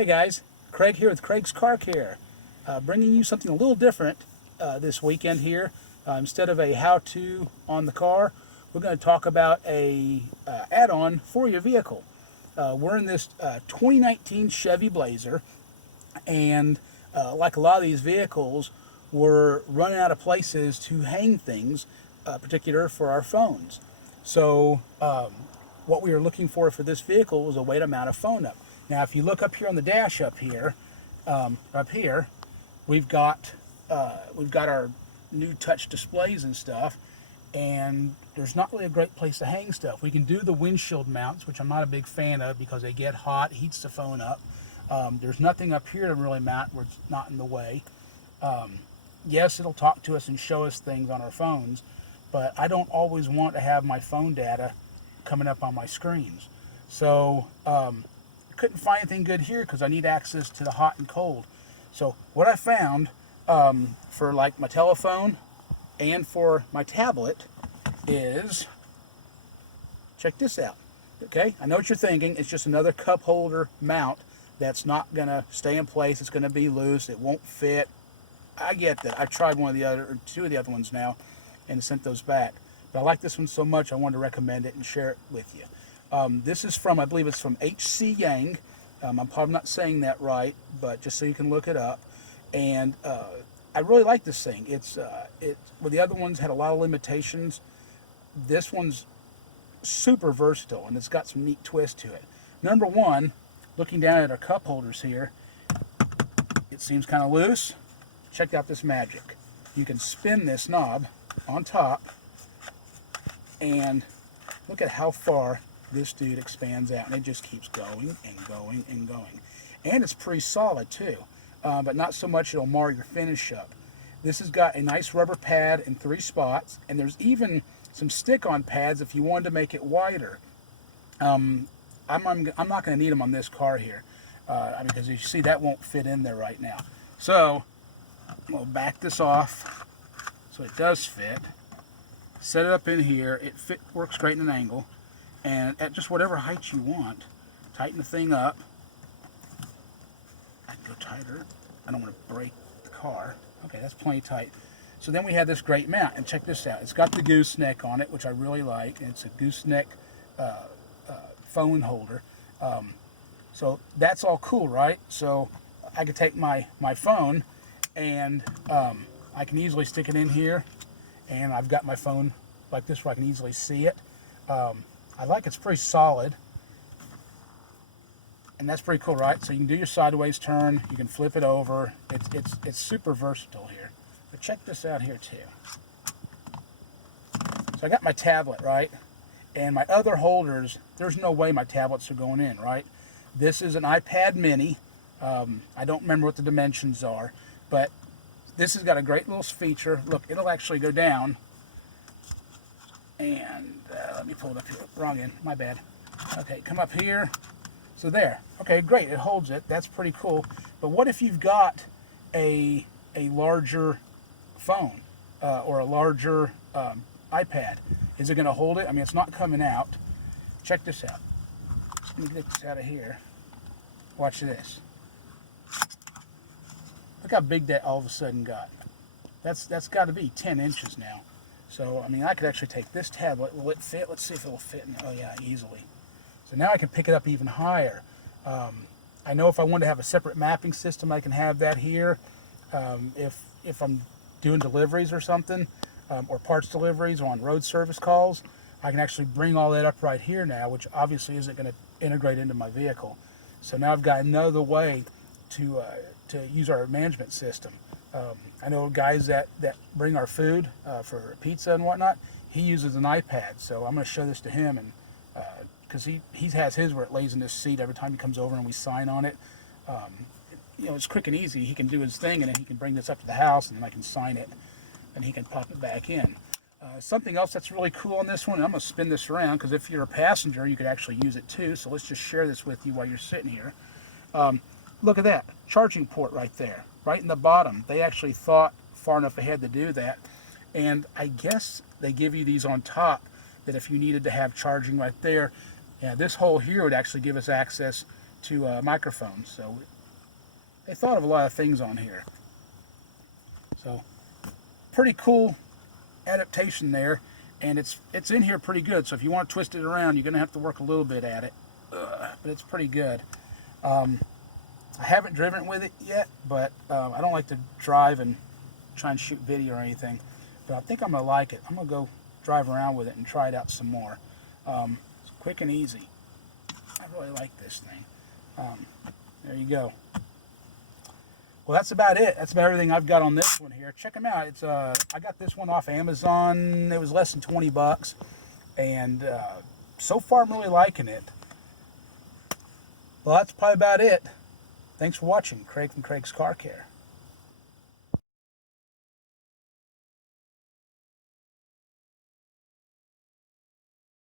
Hey guys, Craig here with Craig's Car Care, bringing you something a little different this weekend here. Instead of a how-to on the car, we're going to talk about a add-on for your vehicle. We're in this 2019 Chevy Blazer, and like a lot of these vehicles, we're running out of places to hang things, particular for our phones. So what we were looking for this vehicle was a way to mount a phone up. Now, if you look up here on the dash up here, we've got our new touch displays and stuff, and there's not really a great place to hang stuff. We can do the windshield mounts, which I'm not a big fan of because they get hot, heats the phone up. There's nothing up here to really mount where it's not in the way. Yes, it'll talk to us and show us things on our phones, but I don't always want to have my phone data coming up on my screens. So couldn't find anything good here because I need access to the hot and cold. So what I found for like my telephone and for my tablet is, check this out. Okay, I know what you're thinking. It's just another cup holder mount that's not gonna stay in place. It's gonna be loose. It won't fit. I get that. I've tried two of the other ones now and sent those back. But I like this one so much I wanted to recommend it and share it with you. This is from, I believe it's from HC Yang. I'm probably not saying that right, but just so you can look it up. And I really like this thing. Where the other ones had a lot of limitations, this one's super versatile, and it's got some neat twist to it. Number one, looking down at our cup holders here, it seems kind of loose. Check out this magic. You can spin this knob on top, and look at how far this dude expands out, and it just keeps going and going and going. And it's pretty solid too, but not so much it'll mar your finish up. This has got a nice rubber pad in 3 spots, and there's even some stick-on pads if you wanted to make it wider. I'm not going to need them on this car here, because you see that won't fit in there right now. So we'll back this off so it does fit. Set it up in here. It works great in an angle, and at just whatever height you want. Tighten the thing up. I can go tighter. I don't want to break the car. Okay, that's plenty tight. So then we have this great mount, and check this out. It's got the gooseneck on it, which I really like, and it's a gooseneck phone holder. So that's all cool, right? So I can take my phone, and I can easily stick it in here, and I've got my phone like this where I can easily see it. I like it's pretty solid, and that's pretty cool, right? So you can do your sideways turn, you can flip it over. It's super versatile here. But check this out here too. So I got my tablet, right? And my other holders, there's no way my tablets are going in, right? This is an iPad mini. I don't remember what the dimensions are, but this has got a great little feature. Look, it'll actually go down. And let me pull it up here. Wrong end, my bad. Okay, come up here. So there. Okay, great, it holds it. That's pretty cool. But what if you've got a larger phone or a larger iPad? Is it going to hold it? I mean, it's not coming out. Check this out. Let me get this out of here. Watch this. Look how big that all of a sudden got. That's got to be 10 inches now. So, I mean, I could actually take this tablet. Will it fit? Let's see if it'll fit. Oh, yeah, easily. So now I can pick it up even higher. I know if I want to have a separate mapping system, I can have that here. If I'm doing deliveries or something, or parts deliveries or on road service calls, I can actually bring all that up right here now, which obviously isn't going to integrate into my vehicle. So now I've got another way to use our management system. I know guys that bring our food for pizza and whatnot. He uses an iPad, so I'm going to show this to him, and because he has his where it lays in this seat every time he comes over and we sign on it. It's quick and easy. He can do his thing, and then he can bring this up to the house, and then I can sign it, and he can pop it back in. Something else that's really cool on this one, and I'm going to spin this around because if you're a passenger, you could actually use it too. So let's just share this with you while you're sitting here. Look at that charging port right there, right in the bottom. They actually thought far enough ahead to do that, and I guess they give you these on top that if you needed to have charging right there, this hole here would actually give us access to microphones. So they thought of a lot of things on here. So pretty cool adaptation there, and it's in here pretty good. So if you want to twist it around, you're going to have to work a little bit at it, but it's pretty good. I haven't driven with it yet, but I don't like to drive and try and shoot video or anything. But I think I'm going to like it. I'm going to go drive around with it and try it out some more. It's quick and easy. I really like this thing. There you go. Well, that's about it. That's about everything I've got on this one here. Check them out. It's I got this one off Amazon. It was less than 20 bucks, and so far I'm really liking it. Well, that's probably about it. Thanks for watching. Craig from Craig's Car Care.